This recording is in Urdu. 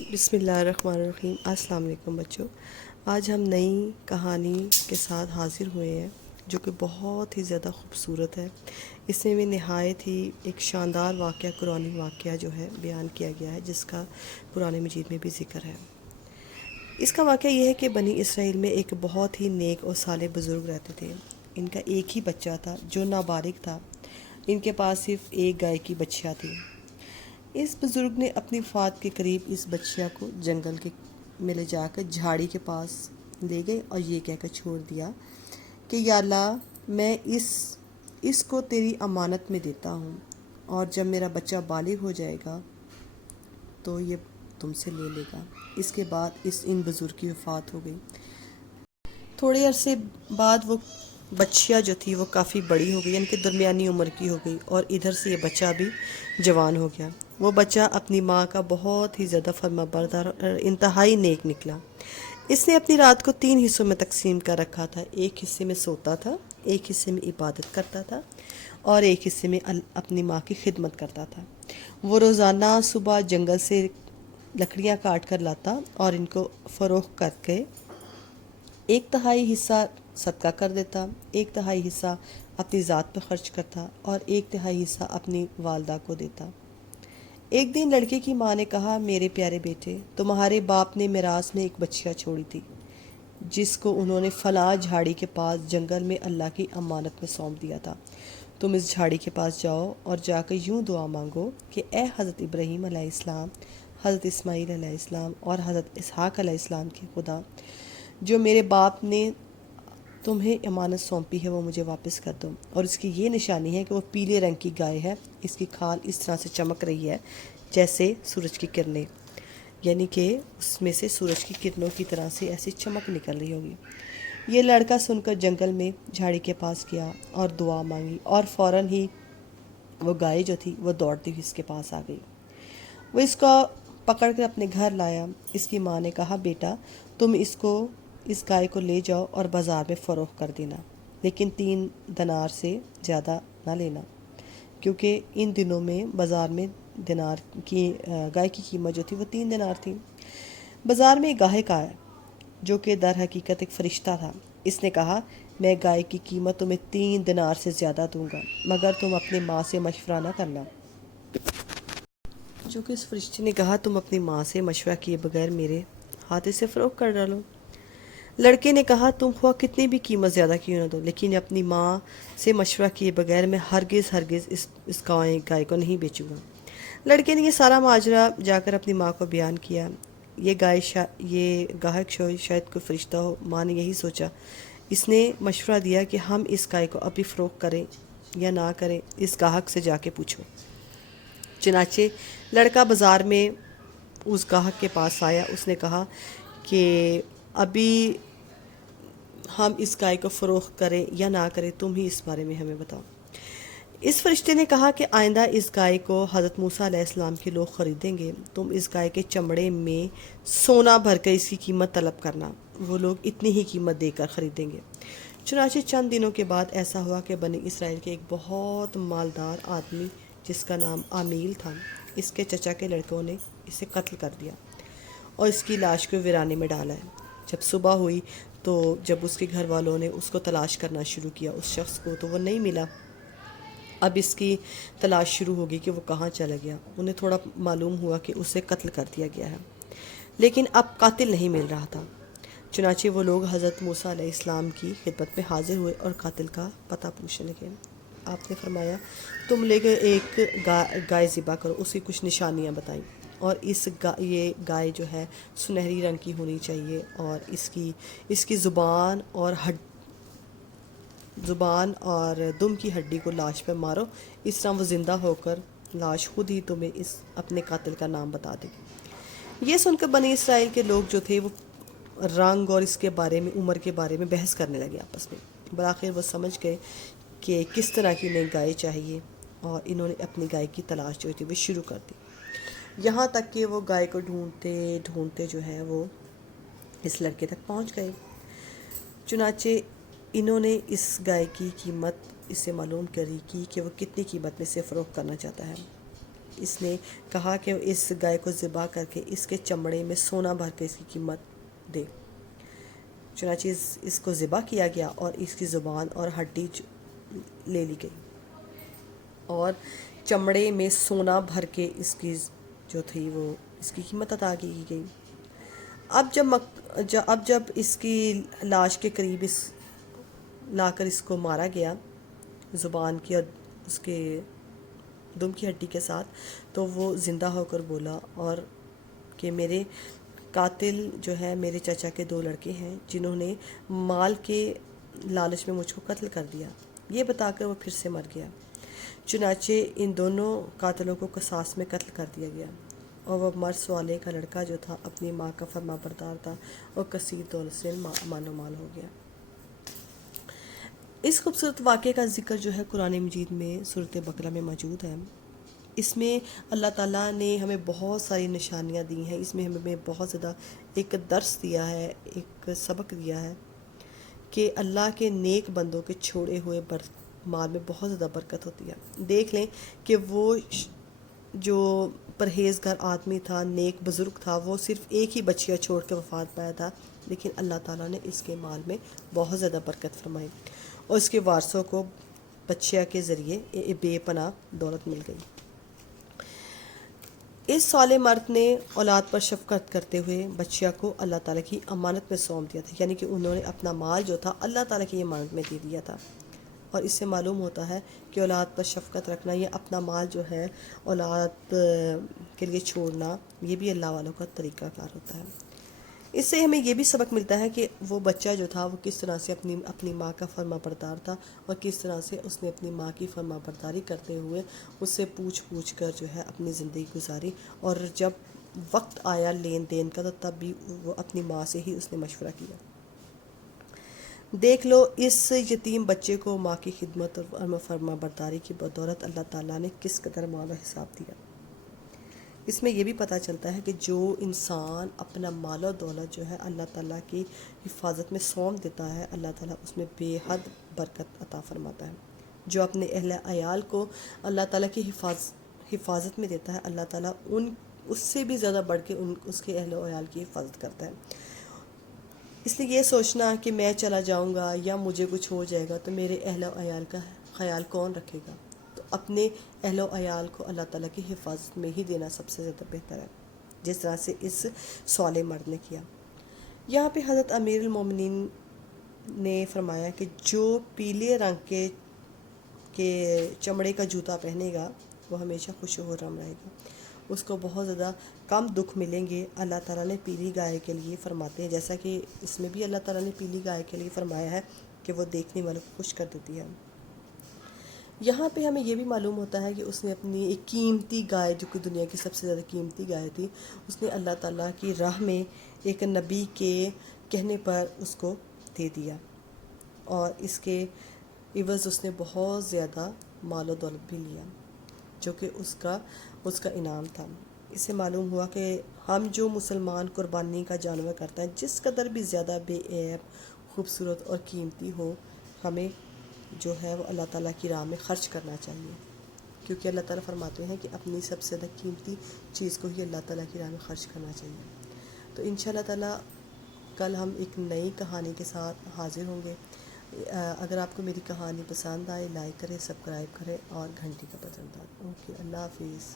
بسم اللہ الرحمن الرحیم۔ السلام علیکم بچوں، آج ہم نئی کہانی کے ساتھ حاضر ہوئے ہیں جو کہ بہت ہی زیادہ خوبصورت ہے۔ اس میں نہایت ہی ایک شاندار واقعہ، قرآنی واقعہ جو ہے بیان کیا گیا ہے، جس کا قرآن مجید میں بھی ذکر ہے۔ اس کا واقعہ یہ ہے کہ بنی اسرائیل میں ایک بہت ہی نیک اور صالح بزرگ رہتے تھے۔ ان کا ایک ہی بچہ تھا جو نابالغ تھا۔ ان کے پاس صرف ایک گائے کی بچھیا تھی۔ اس بزرگ نے اپنی وفات کے قریب اس بچیا کو جنگل میں لے جا کر جھاڑی کے پاس لے گئے اور یہ کہہ کر چھوڑ دیا کہ یا اللہ، میں اس کو تیری امانت میں دیتا ہوں، اور جب میرا بچہ بالغ ہو جائے گا تو یہ تم سے لے لے گا۔ اس کے بعد ان بزرگ کی وفات ہو گئی۔ تھوڑے عرصے بعد وہ بچیا جو تھی وہ کافی بڑی ہو گئی، یعنی کہ درمیانی عمر کی ہو گئی، اور ادھر سے یہ بچہ بھی جوان ہو گیا۔ وہ بچہ اپنی ماں کا بہت ہی زیادہ فرما بردار اور انتہائی نیک نکلا۔ اس نے اپنی رات کو 3 حصوں میں تقسیم کر رکھا تھا۔ ایک حصے میں سوتا تھا، ایک حصے میں عبادت کرتا تھا، اور ایک حصے میں اپنی ماں کی خدمت کرتا تھا۔ وہ روزانہ صبح جنگل سے لکڑیاں کاٹ کر لاتا اور ان کو فروخت کر کے 1/3 حصہ صدقہ کر دیتا، 1/3 حصہ اپنی ذات پہ خرچ کرتا، اور 1/3 حصہ اپنی والدہ کو دیتا۔ ایک دن لڑکے کی ماں نے کہا، میرے پیارے بیٹے، تمہارے باپ نے میراث میں ایک بچیا چھوڑی تھی جس کو انہوں نے فلاں جھاڑی کے پاس جنگل میں اللہ کی امانت میں سونپ دیا تھا۔ تم اس جھاڑی کے پاس جاؤ اور جا کر یوں دعا مانگو کہ اے حضرت ابراہیم علیہ السلام، حضرت اسماعیل علیہ السلام اور حضرت اسحاق علیہ السلام کے خدا، جو میرے باپ نے تمہیں امانت سونپی ہے وہ مجھے واپس کر دو۔ اور اس کی یہ نشانی ہے کہ وہ پیلے رنگ کی گائے ہے، اس کی کھال اس طرح سے چمک رہی ہے جیسے سورج کی کرنیں، یعنی کہ اس میں سے سورج کی کرنوں کی طرح سے ایسی چمک نکل رہی ہوگی۔ یہ لڑکا سن کر جنگل میں جھاڑی کے پاس گیا اور دعا مانگی، اور فوراً ہی وہ گائے جو تھی وہ دوڑتی ہوئی اس کے پاس آ گئی۔ وہ اس کو پکڑ کر اپنے گھر لایا۔ اس کی ماں نے کہا، بیٹا، تم اس گائے کو لے جاؤ اور بازار میں فروخت کر دینا، لیکن 3 دینار سے زیادہ نہ لینا، کیونکہ ان دنوں میں بازار میں گائے کی قیمت جو تھی وہ 3 دینار تھی۔ بازار میں ایک گاہک آیا جو کہ در حقیقت ایک فرشتہ تھا۔ اس نے کہا، میں گائے کی قیمت تمہیں 3 دینار سے زیادہ دوں گا، مگر تم اپنی ماں سے مشورہ نہ کرنا۔ جو کہ اس فرشتے نے کہا، تم اپنی ماں سے مشورہ کیے بغیر میرے ہاتھ سے فروخت کر ڈالو۔ لڑکے نے کہا، تم خواہ کتنی بھی قیمت زیادہ کیوں نہ دو، لیکن اپنی ماں سے مشورہ کیے بغیر میں ہرگز اس گائے کو نہیں بیچوں گا۔ لڑکے نے یہ سارا ماجرا جا کر اپنی ماں کو بیان کیا۔ یہ گاہک شاید کوئی فرشتہ ہو۔ ماں نے یہی سوچا۔ اس نے مشورہ دیا کہ ہم اس گائے کو ابھی فروخت کریں یا نہ کریں، اس گاہک سے جا کے پوچھو۔ چنانچہ لڑکا بازار میں اس گاہک کے پاس آیا۔ اس نے کہا کہ ابھی ہم اس گائے کو فروخت کریں یا نہ کریں، تم ہی اس بارے میں ہمیں بتاؤ۔ اس فرشتے نے کہا کہ آئندہ اس گائے کو حضرت موسیٰ علیہ السلام کے لوگ خریدیں گے، تم اس گائے کے چمڑے میں سونا بھر کر اس کی قیمت طلب کرنا، وہ لوگ اتنی ہی قیمت دے کر خریدیں گے۔ چنانچہ چند دنوں کے بعد ایسا ہوا کہ بنی اسرائیل کے ایک بہت مالدار آدمی جس کا نام عمیل تھا، اس کے چچا کے لڑکوں نے اسے قتل کر دیا اور اس کی لاش کو ویرانے میں ڈالا ہے۔ جب صبح ہوئی تو جب اس کے گھر والوں نے اس کو تلاش کرنا شروع کیا، اس شخص کو تو وہ نہیں ملا۔ اب اس کی تلاش شروع ہوگی کہ وہ کہاں چلا گیا۔ انہیں تھوڑا معلوم ہوا کہ اسے قتل کر دیا گیا ہے، لیکن اب قاتل نہیں مل رہا تھا۔ چنانچہ وہ لوگ حضرت موسیٰ علیہ السلام کی خدمت میں حاضر ہوئے اور قاتل کا پتہ پوچھنے لگے۔ آپ نے فرمایا، تم لے کے ایک گائے ذبح کرو، اس کی کچھ نشانیاں بتائیں، اور یہ گائے جو ہے سنہری رنگ کی ہونی چاہیے، اور اس کی زبان اور دم کی ہڈی کو لاش پہ مارو، اس طرح وہ زندہ ہو کر لاش خود ہی تمہیں اپنے قاتل کا نام بتا دے گی۔ یہ سن کر بنی اسرائیل کے لوگ جو تھے وہ رنگ اور اس کے بارے میں، عمر کے بارے میں بحث کرنے لگے آپس میں۔ بالآخر وہ سمجھ گئے کہ کس طرح کی انہیں گائے چاہیے، اور انہوں نے اپنی گائے کی تلاش جو تھی وہ شروع کر دی، یہاں تک کہ وہ گائے کو ڈھونڈتے ڈھونڈتے جو ہے وہ اس لڑکے تک پہنچ گئے۔ چنانچہ انہوں نے اس گائے کی قیمت اس سے معلوم کی کہ وہ کتنی قیمت میں سے فروخت کرنا چاہتا ہے۔ اس نے کہا کہ اس گائے کو ذبح کر کے اس کے چمڑے میں سونا بھر کے اس کی قیمت دے۔ چنانچہ اس کو ذبح کیا گیا اور اس کی زبان اور ہڈی لے لی گئی اور چمڑے میں سونا بھر کے اس کی جو تھی وہ اس کی قیمت عطا کی گئی۔ اب جب اس کی لاش کے قریب لا کر اس کو مارا گیا زبان کی اور اس کے دم کی ہڈی کے ساتھ، تو وہ زندہ ہو کر بولا اور کہ میرے قاتل جو ہے میرے چچا کے 2 لڑکے ہیں جنہوں نے مال کے لالچ میں مجھ کو قتل کر دیا۔ یہ بتا کر وہ پھر سے مر گیا۔ چنانچہ ان دونوں قاتلوں کو قصاص میں قتل کر دیا گیا اور وہ مرث والے کا لڑکا جو تھا اپنی ماں کا فرما بردار تھا اور کثیر دولت سے مان و مال ہو گیا۔ اس خوبصورت واقعے کا ذکر جو ہے قرآن مجید میں سورۃ بقرہ میں موجود ہے۔ اس میں اللہ تعالیٰ نے ہمیں بہت ساری نشانیاں دی ہیں، اس میں ہمیں بہت زیادہ ایک درس دیا ہے، ایک سبق دیا ہے کہ اللہ کے نیک بندوں کے چھوڑے ہوئے مال میں بہت زیادہ برکت ہوتی ہے۔ دیکھ لیں کہ وہ جو پرہیزگار آدمی تھا، نیک بزرگ تھا، وہ صرف ایک ہی بچیا چھوڑ کے وفات پایا تھا، لیکن اللہ تعالیٰ نے اس کے مال میں بہت زیادہ برکت فرمائی اور اس کے وارثوں کو بچیا کے ذریعے بے پناہ دولت مل گئی۔ اس صالح مرد نے اولاد پر شفقت کرتے ہوئے بچیا کو اللہ تعالیٰ کی امانت میں سونپ دیا تھا، یعنی کہ انہوں نے اپنا مال جو تھا اللہ تعالیٰ کی امانت میں دے دیا تھا۔ اور اس سے معلوم ہوتا ہے کہ اولاد پر شفقت رکھنا یا اپنا مال جو ہے اولاد کے لیے چھوڑنا، یہ بھی اللہ والوں کا طریقہ کار ہوتا ہے۔ اس سے ہمیں یہ بھی سبق ملتا ہے کہ وہ بچہ جو تھا وہ کس طرح سے اپنی ماں کا فرما بردار تھا اور کس طرح سے اس نے اپنی ماں کی فرما برداری کرتے ہوئے اس سے پوچھ کر جو ہے اپنی زندگی گزاری، اور جب وقت آیا لین دین کا تو تب بھی وہ اپنی ماں سے ہی اس نے مشورہ کیا۔ دیکھ لو اس یتیم بچے کو ماں کی خدمت اور فرما برداری کی بدولت اللہ تعالیٰ نے کس قدر مال و حساب دیا۔ اس میں یہ بھی پتہ چلتا ہے کہ جو انسان اپنا مال و دولت جو ہے اللہ تعالیٰ کی حفاظت میں سونپ دیتا ہے، اللہ تعالیٰ اس میں بے حد برکت عطا فرماتا ہے۔ جو اپنے اہل عیال کو اللہ تعالیٰ کی حفاظت میں دیتا ہے، اللہ تعالیٰ اس سے بھی زیادہ بڑھ کے اس کے اہل و عیال کی حفاظت کرتا ہے۔ اس لیے یہ سوچنا کہ میں چلا جاؤں گا یا مجھے کچھ ہو جائے گا تو میرے اہل و عیال کا خیال کون رکھے گا؟ تو اپنے اہل و عیال کو اللہ تعالیٰ کی حفاظت میں ہی دینا سب سے زیادہ بہتر ہے، جس طرح سے اس صالح مرد نے کیا۔ یہاں پہ حضرت امیر المومنین نے فرمایا کہ جو پیلے رنگ کے چمڑے کا جوتا پہنے گا وہ ہمیشہ خوش و خرم رہے گا، اس کو بہت زیادہ کم دکھ ملیں گے۔ اللہ تعالیٰ نے پیلی گائے کے لیے فرماتے ہیں، جیسا کہ اس میں بھی اللہ تعالیٰ نے پیلی گائے کے لیے فرمایا ہے کہ وہ دیکھنے والوں کو خوش کر دیتی ہے۔ یہاں پہ ہمیں یہ بھی معلوم ہوتا ہے کہ اس نے اپنی ایک قیمتی گائے، جو کہ دنیا کی سب سے زیادہ قیمتی گائے تھی، اس نے اللہ تعالیٰ کی راہ میں ایک نبی کے کہنے پر اس کو دے دیا، اور اس کے عوض اس نے بہت زیادہ مال و دولت بھی لیا، جو کہ اس کا انعام تھا۔ اس سے معلوم ہوا کہ ہم جو مسلمان قربانی کا جانور کرتے ہیں، جس قدر بھی زیادہ بے عیب، خوبصورت اور قیمتی ہو، ہمیں جو ہے وہ اللہ تعالیٰ کی راہ میں خرچ کرنا چاہیے، کیونکہ اللہ تعالیٰ فرماتے ہیں کہ اپنی سب سے زیادہ قیمتی چیز کو ہی اللہ تعالیٰ کی راہ میں خرچ کرنا چاہیے۔ تو انشاءاللہ تعالیٰ کل ہم ایک نئی کہانی کے ساتھ حاضر ہوں گے۔ اگر آپ کو میری کہانی پسند آئے، لائک کریں، سبسکرائب کریں اور گھنٹی کا بٹن دبائیں۔ اوکے، اللہ حافظ۔